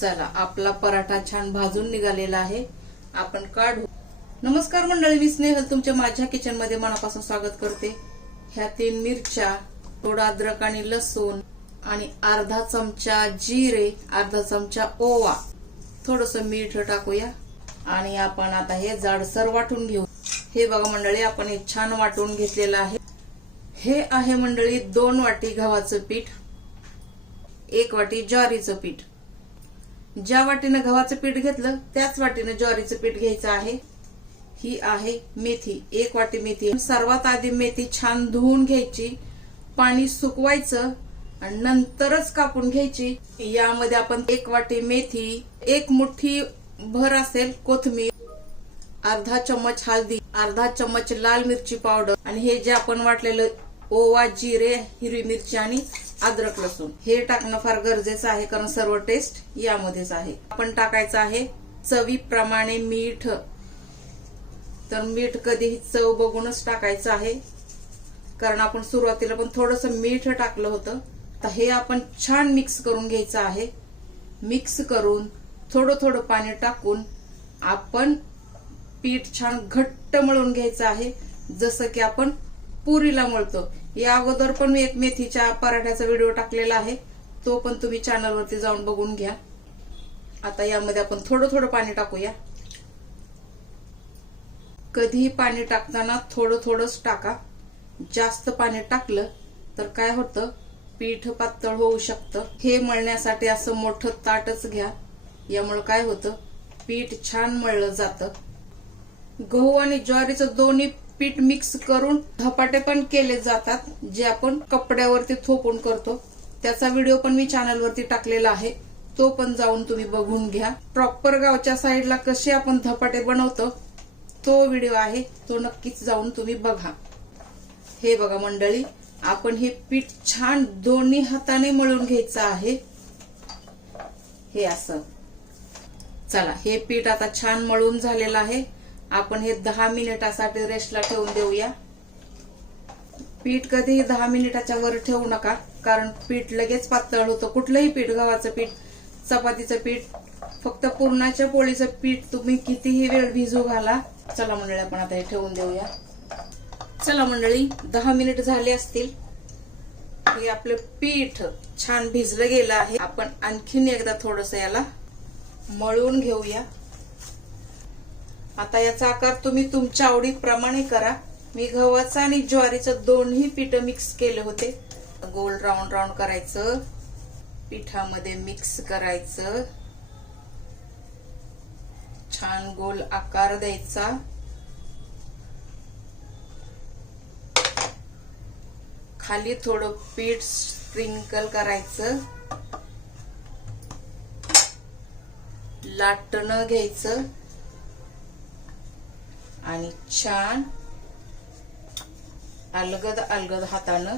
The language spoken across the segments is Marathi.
चला, आपला पराठा छान भाजून निघालेला आहे, आपण काढू। नमस्कार मंडळी, मी स्नेहल तुमच्या माझ्या किचन मध्ये मनापासून स्वागत करते। ह्या 3 मिरच्या, थोडा अद्रक आणि लसूण आणि अर्धा चमचा जिरे, अर्धा चमचा ओवा, थोडस मीठ टाकूया आणि आपण आता हे जाडसर वाटून घेऊ। हे बघा मंडळी, आपण हे छान वाटून घेतलेलं आहे। हे आहे मंडळी 2 वाटी गव्हाचं पीठ, 1 वाटी ज्वारीचं पीठ। ज्या वाटीने गव्हाचं पीठ घेतलं त्याच वाटीने ज्वारीचं पीठ घ्यायचं आहे। ही आहे मेथी, 1 वाटी मेथी। सर्वात आधी मेथी छान धुवून घ्यायची, पाणी सुकवायचं आणि नंतरच कापून घ्यायची। यामध्ये आपण 1 वाटी मेथी, 1 मुठ्ठी भर असेल कोथिंबीर, अर्धा चम्मच हळदी, अर्धा चम्मच लाल मिरची पावडर आणि हे जे आपण वाटलेलं ओवा, जिरे, हिरवी मिरची आणि अद्रक लसूण हे टाकणं फार गरजेचं आहे, कारण सर्व टेस्ट यामध्येच आहे। आपण टाकायचं आहे चवीप्रमाणे मीठ। तर मीठ कधीही चव बघूनच टाकायचं आहे, कारण आपण सुरुवातीला पण थोडस मीठ टाकलं होतं। तर हे आपण छान मिक्स करून घ्यायचं आहे। मिक्स करून थोडं थोडं पाणी टाकून आपण पीठ छान घट्ट मळून घ्यायचं आहे, जसं की आपण पुरीला मळतो। या अगोदर पण मी एक मेथीच्या पराठ्याचा व्हिडिओ टाकलेला आहे, तो पण तुम्ही चॅनलवरती जाऊन बघून घ्या। आता यामध्ये आपण थोडं थोडं पाणी टाकूया। कधीही पाणी टाकताना थोडं थोडंच टाका। जास्त पाणी टाकलं तर काय होतं, पीठ पातळ होऊ शकतं। हे मळण्यासाठी असं मोठं ताटच घ्या, यामुळे काय होतं, पीठ छान मळलं जातं। गहू आणि ज्वारीचं दोन्ही पीठ मिक्स करून धपाटे पण केले जातात, जे आपण कपड्यावरती थोपून करतो। त्याचा व्हिडिओ पण मी चॅनलवरती टाकलेला आहे, तो पण जाऊन तुम्ही बघून घ्या। प्रॉपर गावच्या साईडला कसे आपण धपाटे बनवतो तो व्हिडिओ आहे, तो नक्कीच जाऊन तुम्ही बघा। हे बघा मंडळी, आपण हे पीठ छान दोन्ही हाताने मळून घ्यायचं आहे, हे असं। चला, हे पीठ आता छान मळून झालेलं आहे। आपण हे 10 मिनिटासाठी रेस्टला ठेवून देऊया। पीठ कधीही 10 मिनिटाच्या वर ठेवू नका, कारण पीठ लगेच पातळ होतं। कुठलंही पीठ, गव्हाचं पीठ, चपातीचं पीठ, फक्त पुरणाच्या पोळीचं पीठ तुम्ही कितीही वेळ भिजू घाला। चला मंडळी, आपण आता हे ठेवून देऊया। चला मंडळी, 10 मिनिट झाले असतील। हे आपलं पीठ छान भिजलं गेलं आहे। आपण आणखीन एकदा थोडस याला मळून घेऊया। आता याचा आकार तुम्ही तुमच्या आवडीप्रमाणे करा। मी गव्हाचं आणि ज्वारीचं दोन्ही पीठ मिक्स केले होते। गोल राऊंड राऊंड करायचं, पिठामध्ये मिक्स करायचं, छान गोल आकार द्यायचा। खाली थोडं पीठ स्प्रिंकल करायचं, लाटणं घ्यायचं आणि छान अलगद अलगद हातानं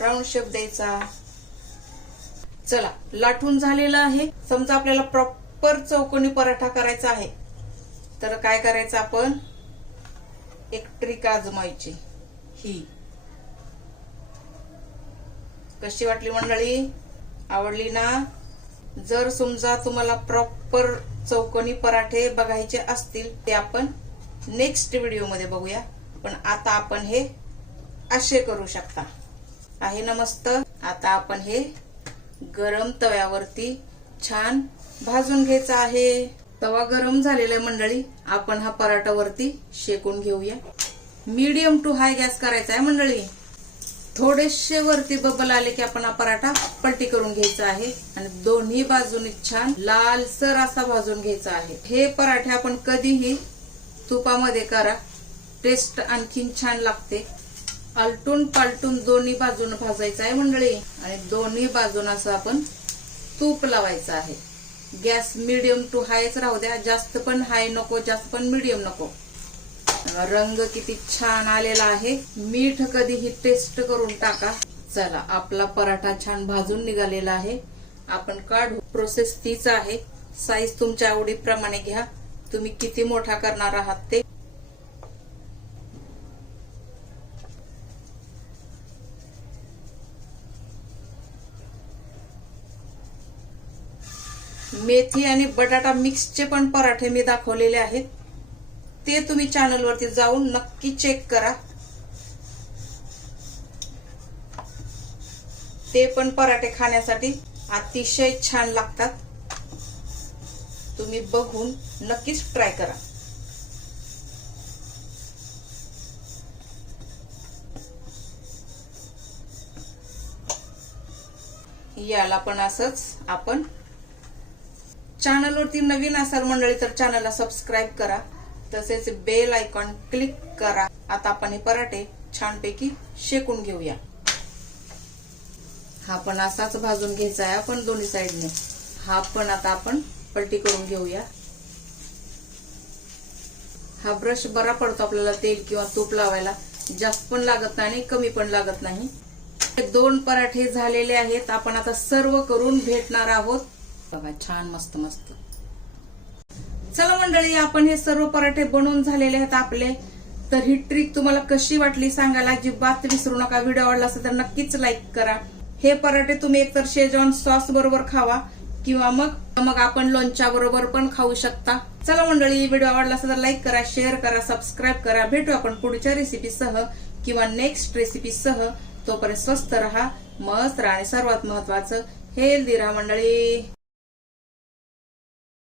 राऊंड शेप द्यायचा। चला, लाटून झालेला आहे। समजा आपल्याला प्रॉपर चौकोनी पराठा करायचा आहे, तर काय करायचं, आपण एक ट्रिक आजमायची। ही कशी वाटली मंडळी, आवडली ना? जर समजा तुम्हाला प्रॉपर चौकोनी पराठे बघायचे असतील, ते आपण नेक्स्ट व्हिडिओ मध्ये बघूया। पण आता आपण हे असे करू शकता, आहे ना मस्त। आता आपण हे गरम तव्यावरती छान भाजून घ्यायचं आहे। तवा गरम झालेला आहे मंडळी, आपण हा पराठा वरती शेकून घेऊया। मीडियम टू हाय गॅस करायचा आहे मंडळी। थोडेसे वरती बबल आले की आपण हा पराठा पलटी करून घ्यायचा आहे आणि दोन्ही बाजूने छान लालसर असा भाजून घ्यायचा आहे। हे पराठे आपण कधीही तुपामध्ये करा, टेस्ट आणखीन छान लागते। आलटून पालटून दोन्ही बाजून भाजायचं आहे मंडळी आणि दोन्ही बाजून असं आपण तूप लावायचं आहे। गॅस मीडियम टू हायच राहू द्या, जास्त पण हाय नको, जास्त पण मीडियम नको। रंग किती छान आलेला आहे। मीठ कधीही टेस्ट करून टाका। चला, आपला पराठा छान भाजून निघालेला आहे, आपण काढू। प्रोसेस तीच आहे, साईज तुमच्या आवडीप्रमाणे घ्या, तुम्ही किती मोठा करणार आहात ते। मेथी आणि बटाटा मिक्सचे पण पराठे मी दाखवलेले आहेत, ते तुम्ही चॅनलवरती जाऊन नक्की चेक करा. ते पण पराठे खाण्यासाठी अतिशय छान लागतात. तुम्ही बघून नक्कीच ट्राय करा. याला पण असंच आपण चॅनलवरती नवीन असाल मंडळी तर चॅनलला सबस्क्राईब करा, तसेच बेल आयकॉन क्लिक करा. आता आपण हे पराठे छानपैकी शेकून घेऊया. हा पण असाच भाजून घ्यायचा आहे आपण दोन्ही साईडने. हा पण आता आपण पलटी करून घेऊया. हा ब्रश बरा पडतो आपल्याला तेल किंवा तूप लावायला, जास्त पण लागत नाही आणि कमी पण लागत नाही. हे 2 पराठे झालेले आहेत. आपण आता सर्व करून भेटणार आहोत. बघा छान मस्त मस्त. चला मंडळी, आपण हे सर्व पराठे बनवून झालेले आहेत आपले. तर ही ट्रिक तुम्हाला कशी वाटली सांगायला अजिबात विसरू नका. व्हिडिओ आवडला असेल तर नक्कीच लाईक करा. हे पराठे तुम्ही एकतर शेजवान सॉस बरोबर खावा किंवा मग आपण लोणच्या बरोबर पण खाऊ शकता. चला मंडळी, व्हिडिओ आवडला असेल तर लाईक करा, शेअर करा, सबस्क्राईब करा. भेटू आपण पुढच्या रेसिपीसह किंवा नेक्स्ट रेसिपीसह. तोपर्यंत स्वस्त रहा, मस्त राहा आणि सर्वात महत्वाचं हेल्दी राहा मंडळी.